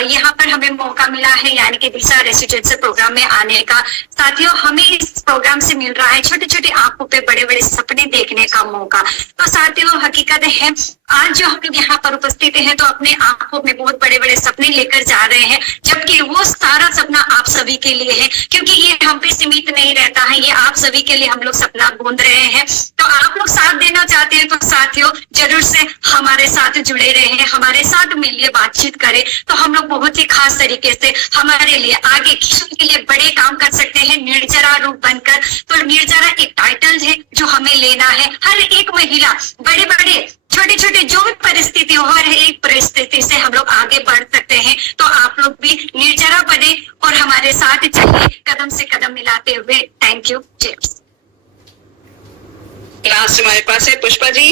यहाँ पर हमें मौका मिला है, यानी कि दिशा रेसिडेंशियल प्रोग्राम में आने का। साथियों, हमें इस प्रोग्राम से मिल रहा है छोटे छोटे आंखों पे बड़े बड़े सपने देखने का मौका। तो साथियों, हकीकत है आज जो हम लोग यहाँ पर उपस्थित हैं तो अपने आंखों में बहुत बड़े बड़े सपने लेकर जा रहे हैं, जबकि वो सारा सपना आप सभी के लिए है, क्योंकि ये हम पे सीमित नहीं रहता है, ये आप सभी के लिए हम लोग सपना बूंद रहे हैं। तो आप लोग साथ देना चाहते हैं तो साथियों जरूर से हमारे साथ जुड़े रहे, हमारे साथ मिलिए, बातचीत करें, तो हम लोग बहुत ही खास तरीके से हमारे लिए आगे किशोर के लिए बड़े काम कर सकते हैं निर्जरा रूप बनकर। तो निर्जरा एक टाइटल है जो हमें लेना है। हर एक महिला बड़े बड़े छोटे छोटे जो भी परिस्थिति हो, हर एक परिस्थिति से हम लोग आगे बढ़ सकते हैं। तो आप लोग भी निर्जरा बने और हमारे साथ चलिए कदम से कदम मिलाते हुए। Thank you. लास्ट हमारे पास है पुष्पा जी।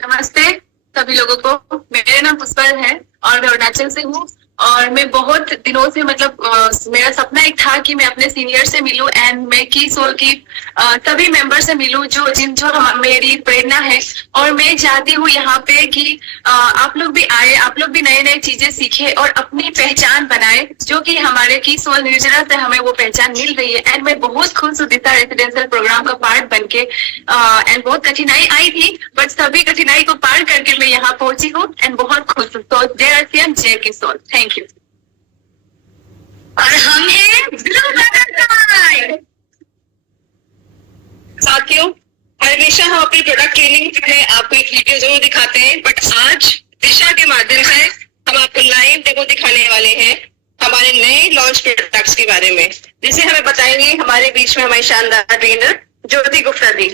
नमस्ते सभी लोगों को, मेरा नाम पुष्पा है और मैं अरुणाचल से हूँ। और मैं बहुत दिनों से मेरा सपना एक था कि मैं अपने सीनियर से मिलूं एंड मैं की सोल की सभी मेंबर से मिलूं जो मेरी प्रेरणा है। और मैं चाहती हूँ यहाँ पे कि आप लोग भी आए, आप लोग भी नए नए चीजें सीखे और अपनी पहचान बनाए, जो कि हमारे की सोल निर्जरा से हमें वो पहचान मिल रही है। एंड मैं बहुत खुश हूँ दिशा रेसिडेंशियल प्रोग्राम का पार्ट बनके। एंड बहुत कठिनाई आई थी, बट सभी कठिनाई को पार करके मैं यहाँ पहुंची हूँ एंड बहुत खुश हूँ। तो जय आरसीएम, जय की सोल। Thank you. और हम हैं ब्लू बटरफ्लाई। साथियों, हमेशा हम अपनी प्रोडक्ट ट्रेनिंग में आपको एक वीडियो जरूर दिखाते हैं, बट आज दिशा के माध्यम से हम आपको लाइव डेमो दिखाने वाले हैं हमारे नए लॉन्च प्रोडक्ट्स के बारे में, जिसे हमें बताएंगे हमारे बीच में हमारी शानदार ट्रेनर ज्योति गुप्ता जी।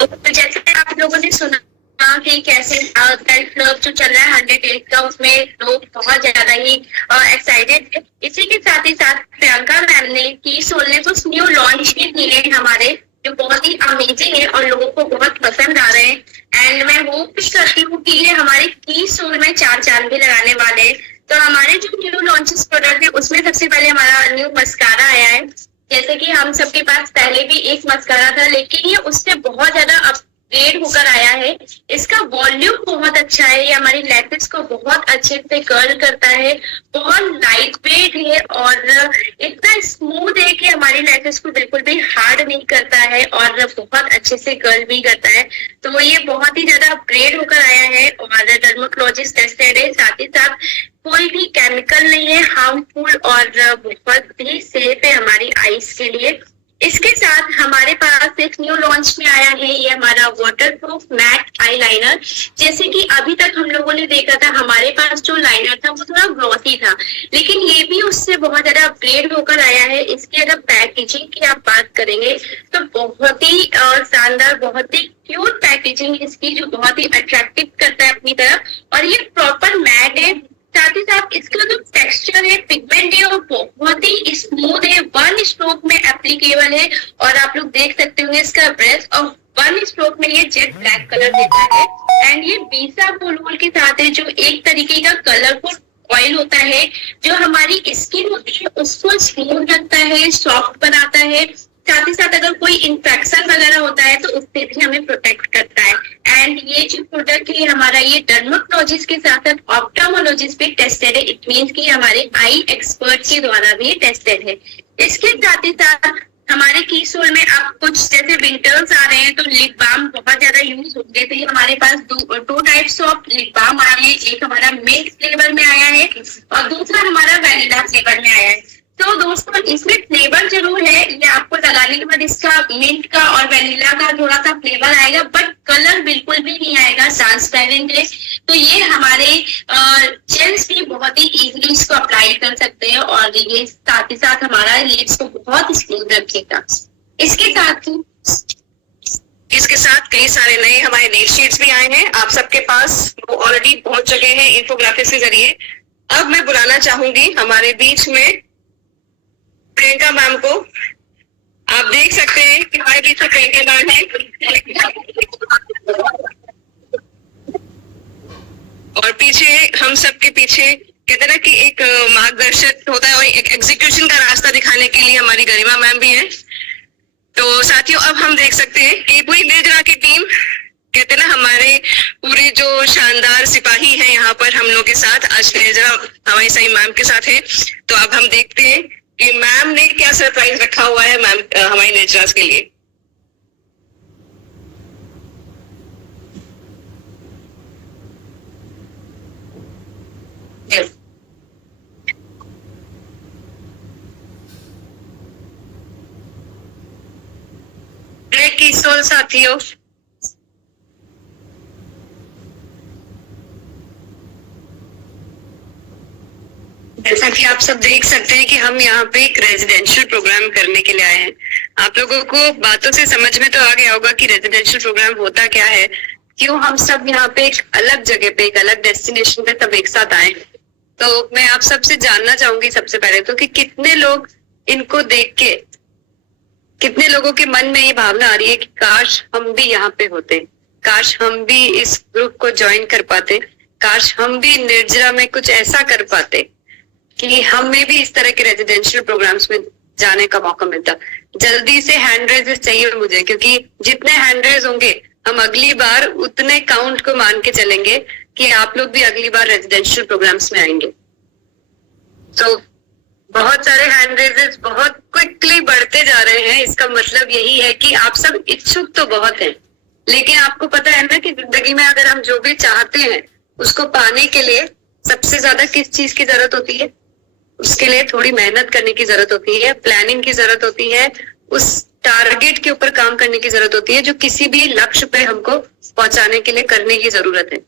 तो जैसे आप लोगों ने सुना कि कैसे सेल्फ क्लब जो चल रहा है 100 डेज का, उसमें लोग बहुत ज्यादा ही एक्साइटेड थे। इसी के साथ ही साथ प्रियंका मैम ने की सोल ने कुछ न्यू लॉन्च भी किए हैं हमारे, जो बहुत ही अमेजिंग है और लोगों को बहुत पसंद आ रहे हैं। एंड मैं होप भी करती हूँ कि ये हमारे की सोल में 4 चांद भी लगाने वाले हैं। तो हमारे जो न्यू लॉन्चेस प्रोडक्ट है उसमें सबसे पहले हमारा न्यू मस्कारा आया है। जैसे कि हम सबके पास पहले भी एक मस्कारा था, लेकिन ये उससे बहुत ज्यादा अपग्रेड होकर आया है। इसका वॉल्यूम बहुत अच्छा है, ये हमारी लैशेस को बहुत अच्छे से कर्ल करता है, बहुत लाइट वेट है और इतना स्मूथ है कि हमारी लैशेस को बिल्कुल भी हार्ड नहीं करता है और बहुत अच्छे से कर्ल भी करता है। तो ये बहुत ही ज्यादा अपग्रेड होकर आया है और डर्मेटोलॉजिस्ट टेस्टेड है। साथ ही साथ कोई भी केमिकल नहीं है हार्मफुल और बहुत ही सेफ है हमारी आईज के लिए। इसके साथ हमारे पास एक न्यू लॉन्च में आया है ये हमारा वाटरप्रूफ मैट आई लाइनर। जैसे कि अभी तक हम लोगों ने देखा था हमारे पास जो लाइनर था वो थोड़ा ग्लॉसी था, लेकिन ये भी उससे बहुत ज्यादा अपग्रेड होकर आया है। इसकी अगर पैकेजिंग की आप बात करेंगे तो बहुत ही शानदार, बहुत ही क्यूट पैकेजिंग इसकी, जो बहुत ही अट्रैक्टिव करता है अपनी तरफ। और ये प्रॉपर मैट है, साथ ही साथ इसका जो टेक्सचर है, पिगमेंट है, वो बहुत ही स्मूथ है, 1 स्ट्रोक में एप्लीकेबल है। और आप लोग देख सकते होंगे इसका ब्रश, और 1 स्ट्रोक में ये जेट ब्लैक कलर देता है। एंड ये बीसा पोलोल के साथ है, जो एक तरीके का कलरफुल ऑयल होता है, जो हमारी स्किन होती है उसको स्मूथ रखता है, सॉफ्ट बनाता है। साथ ही साथ अगर कोई इन्फेक्शन वगैरह होता है तो उससे भी हमें प्रोटेक्ट करता है। एंड ये जो प्रोडक्ट है हमारा, ये डर्मेटोलॉजिस्ट के साथ साथ ऑप्थेल्मोलॉजिस्ट भी टेस्टेड है। इट मीन्स कि हमारे आई एक्सपर्ट के द्वारा भी टेस्टेड है। इसके साथ ही साथ हमारे की सोल में आप कुछ जैसे विंटर्स आ रहे हैं तो लिप बाम बहुत ज्यादा यूज होते थे। हमारे पास दो टाइप्स ऑफ लिप बाम आए हैं, एक हमारा मिल्क फ्लेवर में आया है और दूसरा हमारा वैनिला फ्लेवर में आया है। तो दोस्तों इसमें फ्लेवर जरूर है, ये आपको लगाने के बाद इसका मिंट का और वैनिला का थोड़ा सा फ्लेवर आएगा, बट कलर बिल्कुल भी नहीं आएगा, ट्रांसपेरेंट है। तो ये हमारे जेंट्स भी बहुत ही इजीली इसको अप्लाई कर सकते हैं और ये साथ ही साथ हमारा लिप्स को बहुत स्मूथ रखेगा। इसके साथ कई सारे नए हमारे नेल शीट्स भी आए हैं आप सबके पास, वो ऑलरेडी पहुंच चुके हैं इन्फोग्राफिक्स के जरिए। अब मैं बुलाना चाहूंगी हमारे बीच में प्रियंका मैम को। आप देख सकते हैं कि हमारे बीच में प्रियंका मैम है और पीछे हम सबके पीछे कहते ना कि एक मार्गदर्शक होता है और एक एग्जीक्यूशन का रास्ता दिखाने के लिए हमारी गरिमा मैम भी है। तो साथियों अब हम देख सकते हैं कि पूरी निर्जरा की टीम, कहते ना हमारे पूरे जो शानदार सिपाही हैं यहाँ पर हम लोग के साथ, आज निर्जरा हमारी सही मैम के साथ है। तो अब हम देखते हैं कि मैम ने क्या सरप्राइज रखा हुआ है मैम हमारी निर्जरास के लिए। किशोर साथियों, जैसा कि आप सब देख सकते हैं कि हम यहाँ पे एक रेजिडेंशियल प्रोग्राम करने के लिए आए हैं। आप लोगों को बातों से समझ में तो आ गया होगा कि रेजिडेंशियल प्रोग्राम होता क्या है, क्यों हम सब यहाँ पे एक अलग जगह पे, एक अलग डेस्टिनेशन पे सब एक साथ आए। तो मैं आप सबसे जानना चाहूंगी सबसे पहले तो कि कितने लोग इनको देख के, कितने लोगों के मन में ये भावना आ रही है कि काश हम भी यहाँ पे होते, काश हम भी इस ग्रुप को ज्वाइन कर पाते, काश हम भी निर्जरा में कुछ ऐसा कर पाते कि हमें भी इस तरह के रेजिडेंशियल प्रोग्राम्स में जाने का मौका मिलता। जल्दी से हैंड रेजेस चाहिए मुझे, क्योंकि जितने हैंड रेज होंगे हम अगली बार उतने काउंट को मान के चलेंगे कि आप लोग भी अगली बार रेजिडेंशियल प्रोग्राम्स में आएंगे। तो बहुत सारे हैंड रेजेस बहुत क्विकली बढ़ते जा रहे हैं। इसका मतलब यही है कि आप सब इच्छुक तो बहुत हैं, लेकिन आपको पता है ना कि जिंदगी में अगर हम जो भी चाहते हैं उसको पाने के लिए सबसे ज्यादा किस चीज की जरूरत होती है? उसके लिए थोड़ी मेहनत करने की जरूरत होती है, प्लानिंग की जरूरत होती है, उस टारगेट के ऊपर काम करने की जरूरत होती है जो किसी भी लक्ष्य पे हमको पहुंचाने के लिए करने की जरूरत है।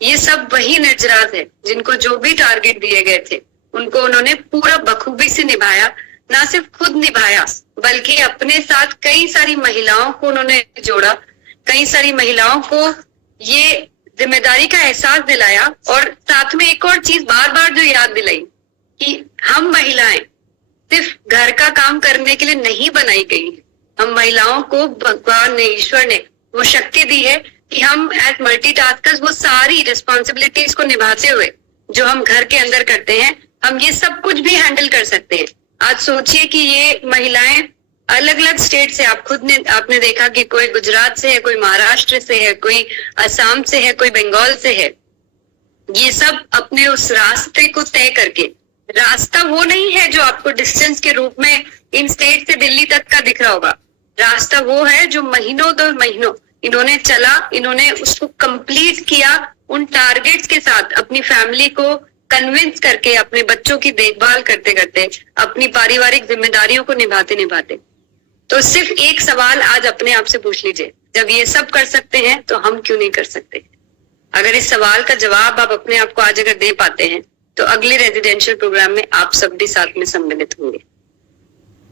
ये सब वही निर्जरास है जिनको जो भी टारगेट दिए गए थे उनको उन्होंने पूरा बखूबी से निभाया। ना सिर्फ खुद निभाया बल्कि अपने साथ कई सारी महिलाओं को उन्होंने जोड़ा, कई सारी महिलाओं को ये जिम्मेदारी का एहसास दिलाया, और साथ में एक और चीज बार बार जो याद दिलाई कि हम महिलाएं सिर्फ घर का काम करने के लिए नहीं बनाई गई हैं। हम महिलाओं को भगवान ने, ईश्वर ने वो शक्ति दी है कि हम एज मल्टीटास्कर्स वो सारी रिस्पॉन्सिबिलिटीज को निभाते हुए जो हम घर के अंदर करते हैं, हम ये सब कुछ भी हैंडल कर सकते हैं। आज सोचिए कि ये महिलाएं अलग अलग स्टेट से, आपने देखा कि कोई गुजरात से है, कोई महाराष्ट्र से है, कोई असम से है, कोई बंगाल से है। ये सब अपने उस रास्ते को तय करके, रास्ता वो नहीं है जो आपको डिस्टेंस के रूप में इन स्टेट से दिल्ली तक का दिख रहा होगा, रास्ता वो है जो महीनों दो महीनों इन्होंने चला, इन्होंने उसको कंप्लीट किया उन टारगेट्स के साथ, अपनी फैमिली को कन्विंस करके, अपने बच्चों की देखभाल करते करते, अपनी पारिवारिक जिम्मेदारियों को निभाते निभाते। तो सिर्फ एक सवाल आज अपने आप से पूछ लीजिए, जब ये सब कर सकते हैं तो हम क्यों नहीं कर सकते? अगर इस सवाल का जवाब आप अपने आप को आज अगर दे पाते हैं तो अगले रेजिडेंशियल प्रोग्राम में आप सब भी साथ में सम्मिलित होंगे।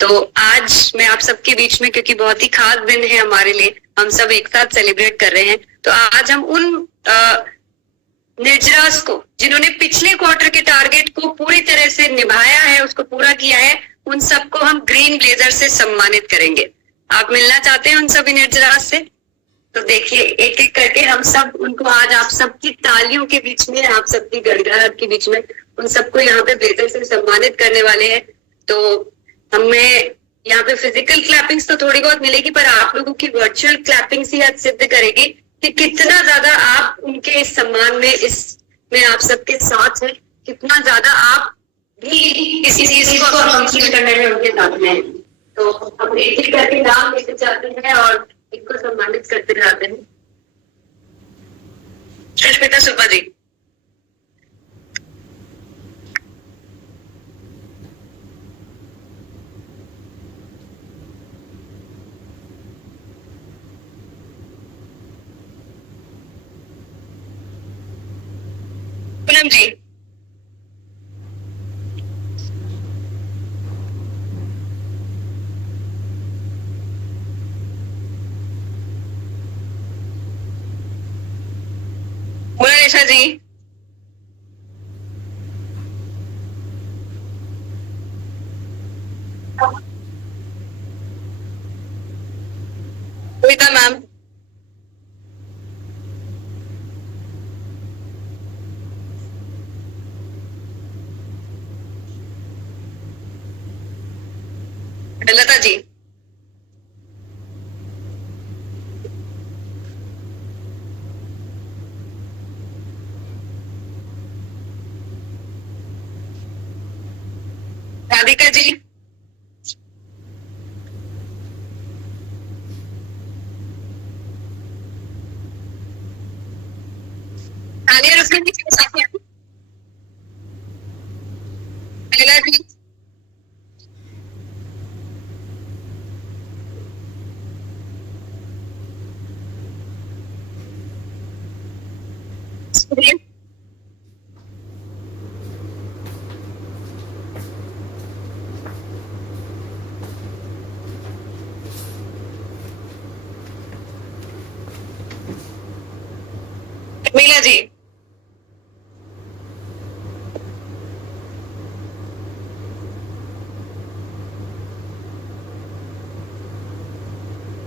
तो आज मैं आप सबके बीच में, क्योंकि बहुत ही खास दिन है हमारे लिए, हम सब एक साथ सेलिब्रेट कर रहे हैं, तो आज हम उन निर्जरास को जिन्होंने पिछले क्वार्टर के टारगेट को पूरी तरह से निभाया है, उसको पूरा किया है, उन सबको हम ग्रीन ब्लेजर से सम्मानित करेंगे। आप मिलना चाहते हैं उन सभी निर्जरास से? तो देखिए एक एक करके हम सब उनको आज आप सबकी तालियों के बीच में, आप सबकी गड़गड़ाहट के बीच में उन सबको यहाँ पे ब्लेजर से सम्मानित करने वाले हैं। तो हमें यहाँ पे फिजिकल क्लैपिंग्स तो थोड़ी बहुत मिलेगी, पर आप लोगों की वर्चुअल क्लैपिंग्स ही आज सिद्ध करेगी कि कितना ज्यादा आप उनके इस सम्मान में, इसमें आप सबके साथ हैं, कितना ज्यादा आप भी किसी चीज को कंप्लीट करने में उनके साथ में हैं। तो हम एक एक करके नाम लेते जाते हैं और इनको सम्मानित करते जाते हैं। सुष्मिता सुब्बा जी। पूनम जी। मोनालिसा जी। कविता मैम। लता जी। राधिका जी। महिला जी, Meela ji,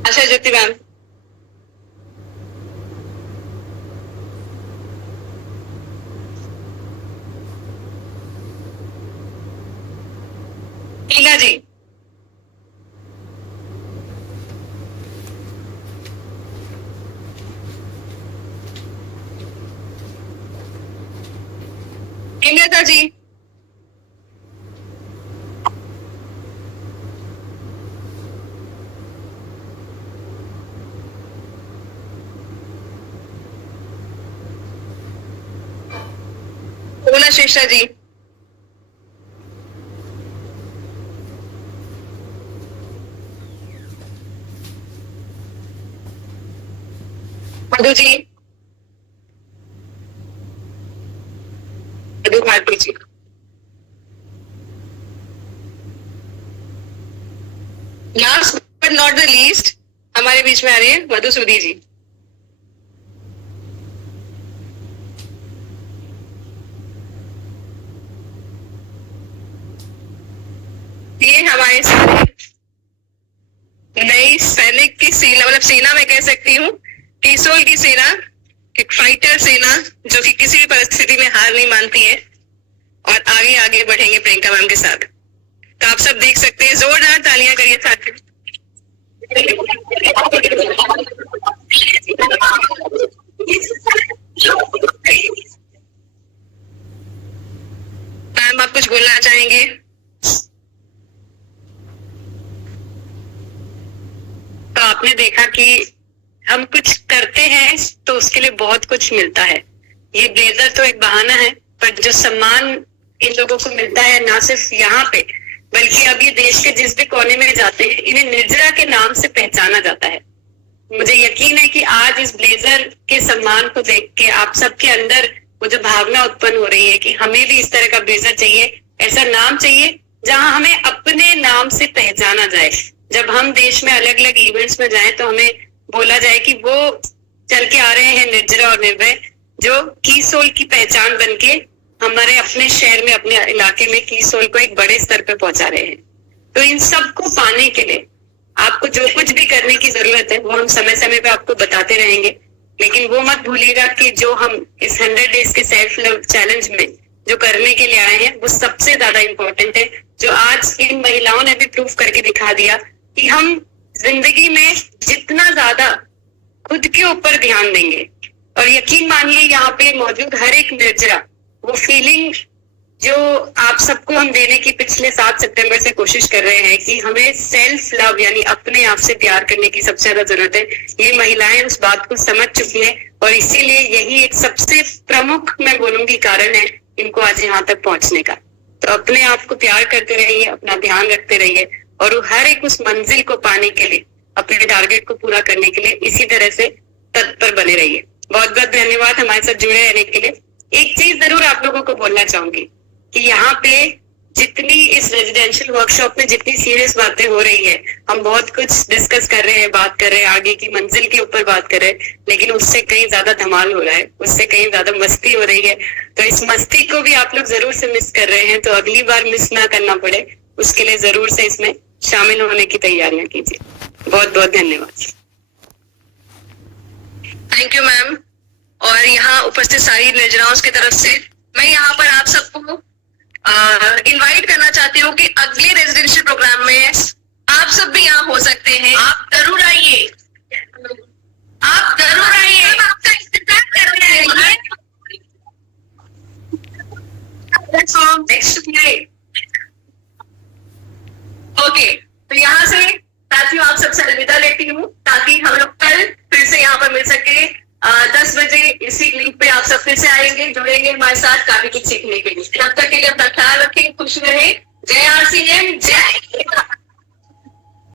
Asha Jyoti ma'am, Meela ji, Hemlata ji, Ola Shrestha ji, Madhu ji, Madhu Bharti ji, last but not the least हमारे बीच में आ रही है मधुसूदी जी। ये हमारे सारे नई सैनिक की सेना, मतलब सेना मैं कह सकती हूँ, कीसोल की सेना, एक फाइटर सेना जो कि किसी भी परिस्थिति में हार नहीं मानती है और आगे आगे बढ़ेंगे प्रियंका मैम के साथ। तो आप सब देख सकते हैं, जोरदार तालियां करिए साथियों। मैम आप कुछ बोलना चाहेंगे? तो आपने देखा कि हम कुछ करते हैं तो उसके लिए बहुत कुछ मिलता है। ये ब्लेजर तो एक बहाना है, पर जो सम्मान इन लोगों को मिलता है ना सिर्फ यहाँ पे बल्कि अब ये देश के जिस भी कोने में जाते हैं इन्हें निर्जरा के नाम से पहचाना जाता है। मुझे यकीन है कि आज इस ब्लेजर के सम्मान को देख के आप सबके अंदर वो जो भावना उत्पन्न हो रही है कि हमें भी इस तरह का ब्लेजर चाहिए, ऐसा नाम चाहिए जहां हमें अपने नाम से पहचाना जाए। जब हम देश में अलग अलग इवेंट्स में जाएं तो हमें बोला जाए कि वो चल के आ रहे हैं निर्जरा और निर्भय, जो कीसोल की पहचान बनके हमारे अपने शहर में, अपने इलाके में कीसोल को एक बड़े स्तर पे पहुंचा रहे हैं। तो इन सबको पाने के लिए आपको जो कुछ भी करने की जरूरत है वो हम समय समय पे आपको बताते रहेंगे, लेकिन वो मत भूलिएगा कि जो हम इस 100 डेज के सेल्फ लव चैलेंज में जो करने के लिए आए हैं वो सबसे ज्यादा इम्पोर्टेंट है, जो आज इन महिलाओं ने भी प्रूफ करके दिखा दिया कि हम जिंदगी में जितना ज्यादा खुद के ऊपर ध्यान देंगे, और यकीन मानिए यहाँ पे मौजूद हर एक निर्जरा वो फीलिंग जो आप सबको हम देने की पिछले 7 सितंबर से कोशिश कर रहे हैं कि हमें सेल्फ लव यानी अपने आप से प्यार करने की सबसे ज्यादा जरूरत है, ये महिलाएं उस बात को समझ चुकी हैं और इसीलिए यही एक सबसे प्रमुख मैं बोलूंगी कारण है इनको आज यहाँ तक पहुंचने का। तो अपने आप को प्यार करते रहिए, अपना ध्यान रखते रहिए और हर एक उस मंजिल को पाने के लिए, अपने टारगेट को पूरा करने के लिए इसी तरह से तत्पर बने रहिए। बहुत बहुत धन्यवाद हमारे साथ जुड़े रहने के लिए। एक चीज जरूर आप लोगों को बोलना चाहूंगी कि यहाँ पे जितनी इस रेजिडेंशियल वर्कशॉप में जितनी सीरियस बातें हो रही है, हम बहुत कुछ डिस्कस कर रहे हैं, बात कर रहे हैं, आगे की मंजिल के ऊपर बात कर रहे हैं, लेकिन उससे कहीं ज्यादा धमाल हो रहा है, उससे कहीं ज्यादा मस्ती हो रही है। तो इस मस्ती को भी आप लोग जरूर से मिस कर रहे हैं, तो अगली बार मिस ना करना पड़े उसके लिए जरूर से इसमें शामिल होने की तैयारियां कीजिए। बहुत बहुत धन्यवाद। Thank you ma'am. और यहाँ उपस्थित सारी निर्जराओं की तरफ से मैं यहाँ पर आप सबको इनवाइट करना चाहती हूँ कि अगले रेजिडेंशियल प्रोग्राम में आप सब भी यहाँ हो सकते हैं। आप जरूर आइए, आप जरूर आइए, आपका इंतजार कर रहे हैं। ओके, तो यहाँ से साथियों आप सबसे अलविदा लेती हूँ ताकि हम लोग कल फिर से यहाँ पर मिल सके 10 बजे इसी लिंक पे आप सब फिर से आएंगे। जुड़ेंगे हमारे साथ काफी कुछ सीखने के लिए। तब तक के लिए अपना ख्याल रखें, खुश रहें। जय RCM,